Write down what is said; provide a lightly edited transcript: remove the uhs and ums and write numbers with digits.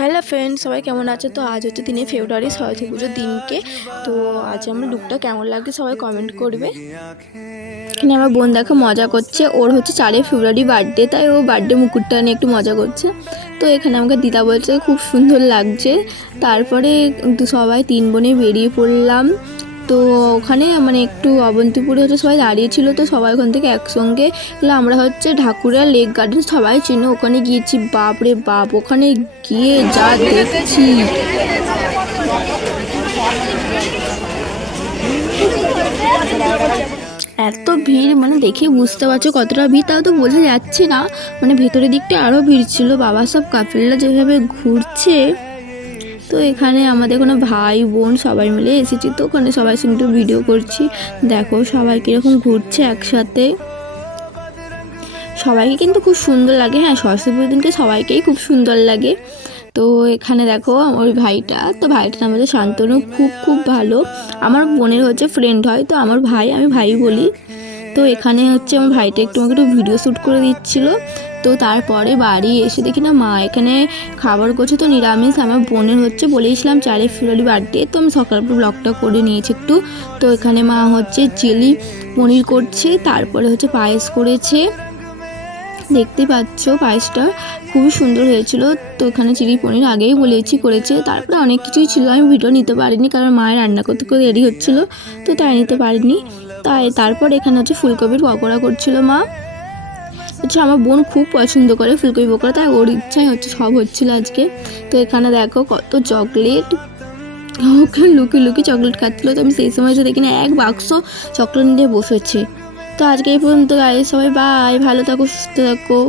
Hello friend, সবাই কেমন আছে? তো আজ হচ্ছে 3 ফেব্রুয়ারি, সরস্বতী পুজোর দিনকে। তো আজ আমার লুকটা কেমন লাগছে সবাই কমেন্ট করবে। এখানে আমার বোন দেখো মজা করছে, ওর হচ্ছে 4 ফেব্রুয়ারি বার্থডে, তাই ও বার্থডে মুকুটটা নিয়ে একটু মজা করছে। তো এখানে আমাকে দিদা বলছে খুব সুন্দর লাগছে। তারপরে সবাই 3 বোনে বেরিয়ে পড়লাম। তো ওখানে মানে একটু অবন্তিপুরে হচ্ছে সবাই দাঁড়িয়েছিল, তো সবাই ওখান থেকে একসঙ্গে আমরা হচ্ছে ঢাকুরিয়া লেক গার্ডেন সবাই চিনো, ওখানে গিয়েছি। বাপ রে বাপ, ওখানে গিয়ে যা দেখছি, এত ভিড় মানে দেখে বুঝতে পারছো কতটা ভিড়, তাও তো বোঝা যাচ্ছে না। মানে ভেতরের দিকটা আরও ভিড় ছিল। বাবা সব কাপড়রা যেভাবে ঘুরছে, তো এখানে আমাদের কোনো ভাই বোন সবাই মিলে এসেছি, তো ওখানে সবাই সঙ্গে একটু ভিডিও করছি। দেখো সবাই কীরকম ঘুরছে একসাথে। সবাইকে কিন্তু খুব সুন্দর লাগে। হ্যাঁ, সরস্বতী পুজোর দিনকে সবাইকেই খুব সুন্দর লাগে। তো এখানে দেখো আমার ভাইটা, তো ভাইটার নাম হচ্ছে শান্তনু, খুব খুব ভালো। আমার বোনের হচ্ছে ফ্রেন্ড হয়, তো আমার ভাই, আমি ভাই বলি। তো এখানে হচ্ছে আমার ভাইটা আমাকে একটু ভিডিও শ্যুট করে দিচ্ছিল। তো তারপরে বাড়ি এসে দেখি না মা এখানে খাবার করছে, তো নিরামিষ। আমার বোনের হচ্ছে বলেছিলাম 4 ফেব্রুয়ারি বার্থডে, তো আমি সকালপুর ব্লগটা করে নিয়েছি একটু। তো এখানে মা হচ্ছে চিলি পনির করছে, তারপরে হচ্ছে পায়েস করেছে। দেখতে পাচ্ছ পায়েসটা খুবই সুন্দর হয়েছিল। তো এখানে চিলি পনির আগেই বলেছি করেছে, তারপরে অনেক কিছুই ছিল, আমি ভিডিও নিতে পারিনি কারণ মায়ের রান্না করতে করে দেরি হচ্ছিলো, তো তাই নিতে পারিনি। তারপর এখানে হচ্ছে ফুলকপির পকোড়া করছিল মা। হচ্ছে আমার বোন খুব পছন্দ করে ফুলকপি পকোড়া, তাই ওর ইচ্ছাই হচ্ছে সব হচ্ছিলো আজকে। তো এখানে দেখো কত চকলেট, ওকে লুকিয়ে লুকিয়ে চকলেট খাচ্ছিলো। তো আমি সেই সময় এসে দেখি না এক বাক্স চকলেট নিয়ে বসেছে। তো আজকে এই পর্যন্ত গাইস, সবাই বাই, ভালো থাকো, সুস্থ থাকো।